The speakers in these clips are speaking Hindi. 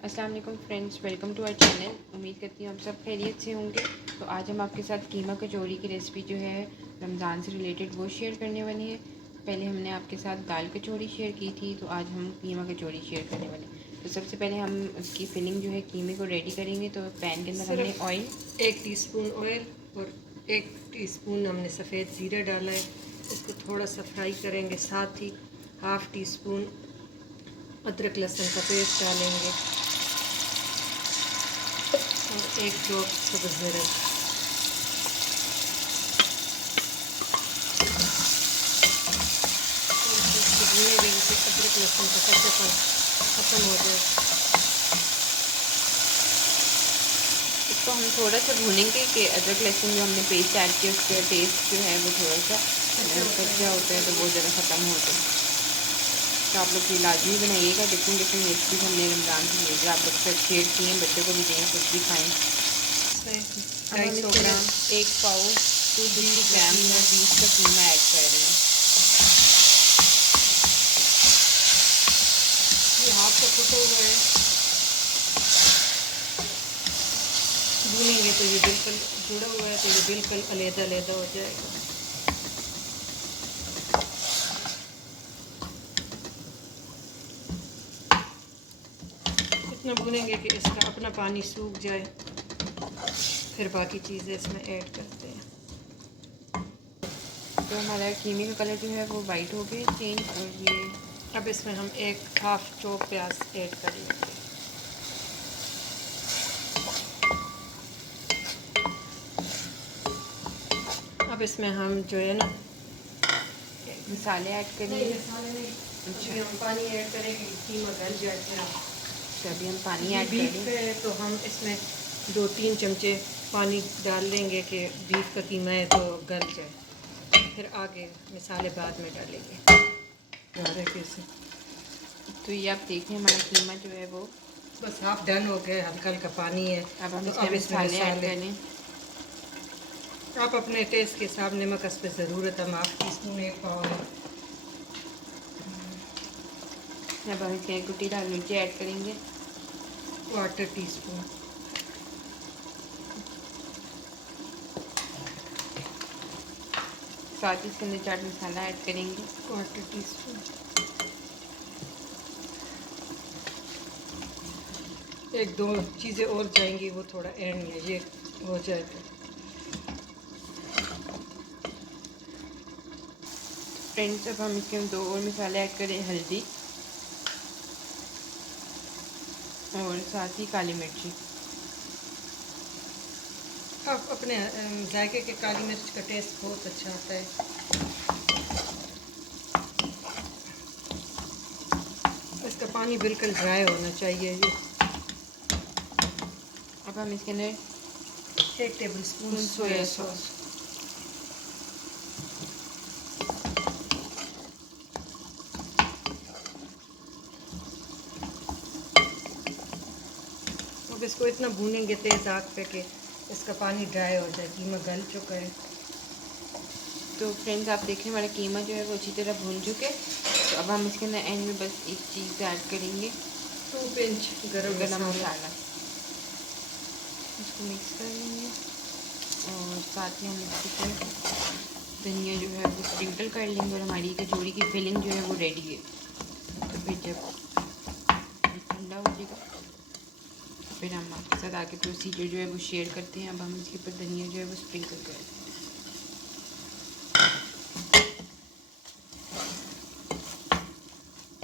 अस्सलाम वालेकुम friends, welcome to our channel. उम्मीद करती हूँ हम सब खैरियत से होंगे। तो आज हम आपके साथ कीमा कचौरी की रेसिपी जो है रमज़ान से रिलेटेड वो शेयर करने वाली है। पहले हमने आपके साथ दाल कचौरी शेयर की थी, तो आज हम कीमा कचौरी शेयर करने वाले हैं। तो सबसे पहले हम उसकी फिलिंग जो है कीमे को रेडी करेंगे। तो पैन के अंदर हमने ऑयल 1 टीस्पून ऑयल और 1 टीस्पून हमने सफ़ेद ज़ीरा डाला है। इसको थोड़ा सा फ्राई करेंगे। साथ ही हाफ़ टी स्पून अदरक लहसुन का पेस्ट डालेंगे और 1 ड्रॉप सब्ज़ मिर्च। अदरक लहसुन का कच्चापन ख़त्म हो जाए। इसको हम थोड़ा सा भूनेंगे कि अदरक लहसुन जो हमने पेस्ट ऐड किया उसका टेस्ट जो है वो थोड़ा सा कच्चा होता है, तो वो ज़रा ख़त्म हो जाए। तो आप लोग ये लाजमी बनाइएगा। डिफरेंट डिफरेंट रेसिपी हमने रमज़ान से रिलेटेड आप लोग से शेयर की हैं, बच्चों को भी दें, खुद भी खाएँ। 250 ग्राम 1 पाउच 250 ग्राम में बीफ का कीमा ऐड कर रहे हैं। ये हाथ से फुटा हुआ है। भूनेंगे तो ये बिल्कुल जुड़ा हुआ है, तो ये बिल्कुल अलग-अलग हो जाएगा। इतना भूनेंगे कि इसका अपना पानी सूख जाए, फिर बाकी चीज़ें इसमें ऐड करते हैं। तो हमारा कीमे का कलर जो है वो वाइट हो गया चेंज। और ये अब इसमें हम 1 हाफ़ चॉप प्याज ऐड कर लेंगे। अब इसमें हम जो है ना मसाले ऐड करेंगे। मसाले नहीं, अच्छा हम पानी ऐड करेंगे, कीमा गल जाए। अभी हम पानी ऐड बीफ करें। है तो हम इसमें 2-3 चमचे पानी डाल देंगे कि बीफ का कीमा है तो गल जाए। फिर आगे मसाले बाद में डालेंगे। कैसे तो ये आप देखें हमारा कीमा जो है वो बस हाफ डन हो गया, हल्का हल्का पानी है। अब हम तो इसमें अब इसमें मसाले ऐड मसाले करें। आप अपने टेस्ट के हिसाब नमक इस पर ज़रूरत है, हम हाफ टी स्पून 1 पाव है। अब हम इसमें कुटी लाल मिर्ची ऐड करेंगे। 1/4 टी स्पून। साथ ही इसके अंदर चाट मसाला ऐड करेंगे 1/4 टी स्पून। एक दो चीज़ें और जाएंगी, वो थोड़ा एंड में ये हो जाए तो। फ्रेंड्स, अब हम इसके 2 और मसाले ऐड करें, हल्दी और साथ ही काली मिर्ची। आप अपने जायके के काली मिर्च का टेस्ट बहुत अच्छा आता है। इसका पानी बिल्कुल ड्राई होना चाहिए। ये अब हम इसके अंदर 1 टेबल स्पून सोया सॉस। अब इसको इतना भूनेंगे तेज़ आग पे कि इसका पानी ड्राई हो जाए, कीमा गल चुका है। तो फ्रेंड्स, आप देखें हमारा कीमा जो है वो अच्छी तरह भून चुके। तो अब हम इसके अंदर एंड में बस एक चीज़ ऐड करेंगे, 2 पिंच गरम मसाला। इसको मिक्स कर लेंगे और साथ ही हम इसके ऊपर धनिया जो है वो स्प्रिंकल कर लेंगे। और हमारी कचौड़ी की फिलिंग जो है वो रेडी है। तो फिर जब ठंडा हो जाएगा तो फिर हम आपके साथ आगे प्रोसीजर जो है वो शेयर करते हैं। अब हम इसके ऊपर धनिया जो है वो स्प्रिंकल कर दें।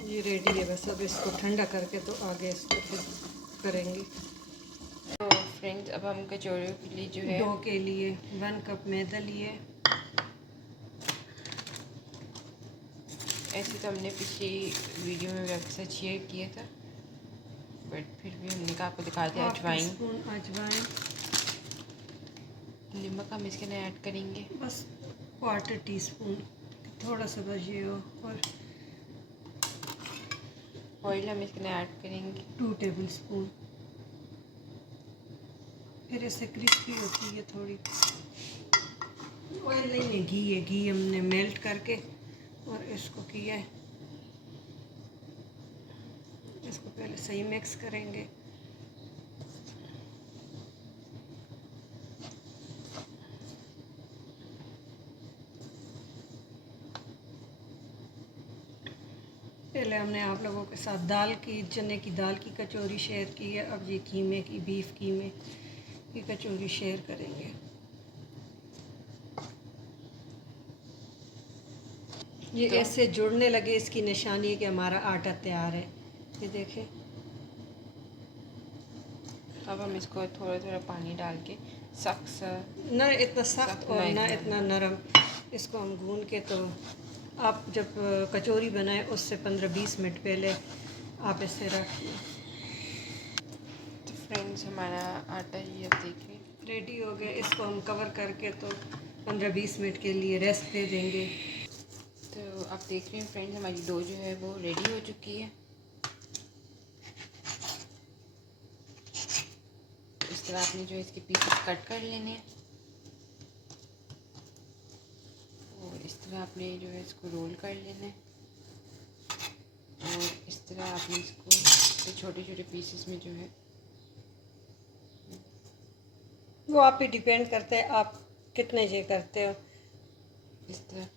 ये रेडी है, बस अब इसको ठंडा करके तो आगे इसको फिर करेंगे। तो फ्रेंड्स, अब हम कचौड़ियों के लिए जो है डो के लिए 1 कप मैदा लिए। ऐसे तो हमने पिछली वीडियो में आपके साथ शेयर किया था, बट फिर भी हमने कहा आपको दिखा दिया। अजवाइन, अजवाइन, नमक हम इसके अंदर ऐड करेंगे बस 1/4 टी स्पून, थोड़ा सा बस ये हो। और ऑयल हम इसके अंदर ऐड करेंगे 2 टेबल स्पून। फिर इससे क्रिस्पी होती है थोड़ी। ऑयल नहीं है, घी है। घी हमने मेल्ट करके और इसको किया है। इसको पहले सही मिक्स करेंगे। पहले हमने आप लोगों के साथ दाल की, चने की दाल की कचौरी शेयर की है। अब ये कीमे की, बीफ कीमे की कचौरी शेयर करेंगे। ये तो ऐसे जुड़ने लगे, इसकी निशानी है कि हमारा आटा तैयार है। ये देखें। अब हम इसको थोड़ा थोड़ा पानी डाल के सख्त सा, ना इतना सख्त और ना इतना नरम। नरम, इसको हम गूंद के, तो आप जब कचौरी बनाएं उससे 15-20 मिनट पहले आप इसे रखिए। तो फ्रेंड्स हमारा आटा ये अब देखिए रेडी हो गया। इसको हम कवर करके तो 15-20 मिनट के लिए रेस्ट दे देंगे। तो आप देख रहे हैं फ्रेंड्स, हमारी डो जो है वो रेडी हो चुकी है। तो इस तरह आपने जो है इसके पीसेस कट कर लेने हैं और इस तरह आपने जो है इसको रोल कर लेना है और इस तरह आपने इसको छोटे छोटे पीसेस में जो है, वो आप पे डिपेंड करता है आप कितने ये करते हो। इस तरह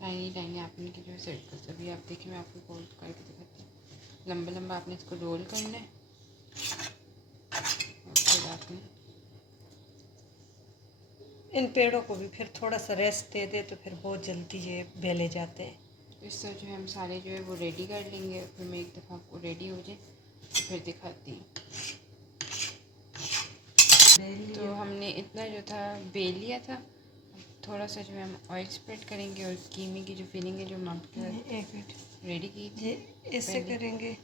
टाइनी टाइनी आपने की जो है सेट कर सकते। अभी आप देखिए, मैं आपको गोल करके दिखाती हूँ। लंबा लंबा आपने इसको रोल करना है और फिर आपने इन पेड़ों को भी फिर थोड़ा सा रेस्ट दे दे तो फिर बहुत जल्दी ये बेले जाते हैं। तो इस तरह जो है हम सारे जो है वो रेडी कर लेंगे। फिर मैं एक दफ़ा आपको रेडी हो जाए तो फिर दिखाती हूँ। तो हमने इतना जो था बेल लिया था। थोड़ा सा जो है हम ऑयल स्प्रेड करेंगे और कीमे की जो फिलिंग है जो हम आपके एक मिनट रेडी की थी, ये इससे करेंगे।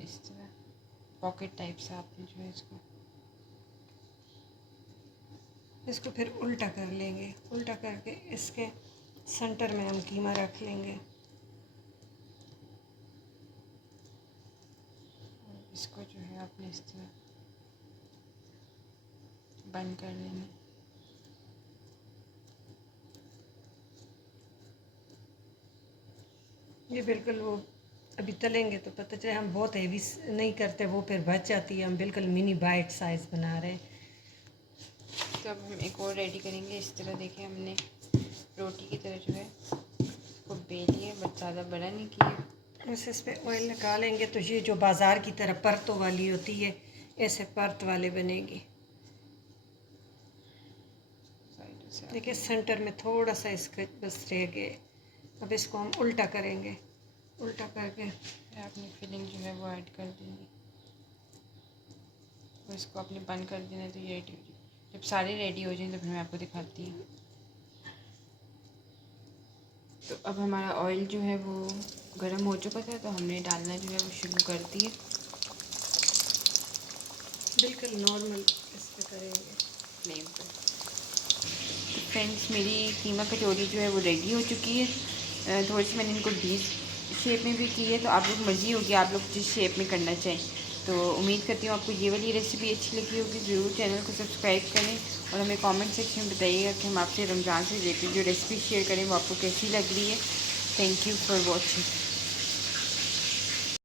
इस तरह पॉकेट टाइप से आपने जो है इसको फिर उल्टा कर लेंगे। उल्टा करके इसके सेंटर में हम कीमा रख लेंगे। इसको जो है आपने इस तरह बंद कर लेना। ये बिल्कुल वो अभी तलेंगे तो पता चले हम बहुत हेवी नहीं करते, वो फिर बच जाती है। हम बिल्कुल मिनी बाइट साइज़ बना रहे हैं। तो अब हम एक और रेडी करेंगे। इस तरह देखिए, हमने रोटी की तरह जो है इसको बेली है, बट ज़्यादा बड़ा नहीं किया। बस इस पर ऑयल निकालेंगे तो ये जो बाज़ार की तरह परतों वाली होती है, ऐसे परत वाले बनेगी। देखिए सेंटर में थोड़ा सा इसका बस रह गए। अब इसको हम उल्टा करेंगे। उल्टा करके आपने फिलिंग जो है वो ऐड कर देंगे और इसको आपने बंद कर देना है। तो ये रेडी हो जाए। जब सारे रेडी हो जाएं तो फिर मैं आपको दिखाती हूँ। तो अब हमारा ऑयल जो है वो गर्म हो चुका था, तो हमने डालना जो है वो शुरू कर दिए। बिल्कुल नॉर्मल इस पर करेंगे फ्लेम पर। तो फ्रेंड्स, मेरी कीमा कचौरी जो है वो रेडी हो चुकी है। थोड़ी सी मैंने इनको डीप शेप में भी की है, तो आप लोग मर्ज़ी होगी आप लोग जिस शेप में करना चाहें। तो उम्मीद करती हूँ आपको ये वाली रेसिपी अच्छी लगी होगी। ज़रूर चैनल को सब्सक्राइब करें और हमें कमेंट सेक्शन में बताइएगा कि हम आपसे रमज़ान से रिलेटेड जो रेसिपी शेयर करें वो आपको कैसी लग रही है। Thank you for watching.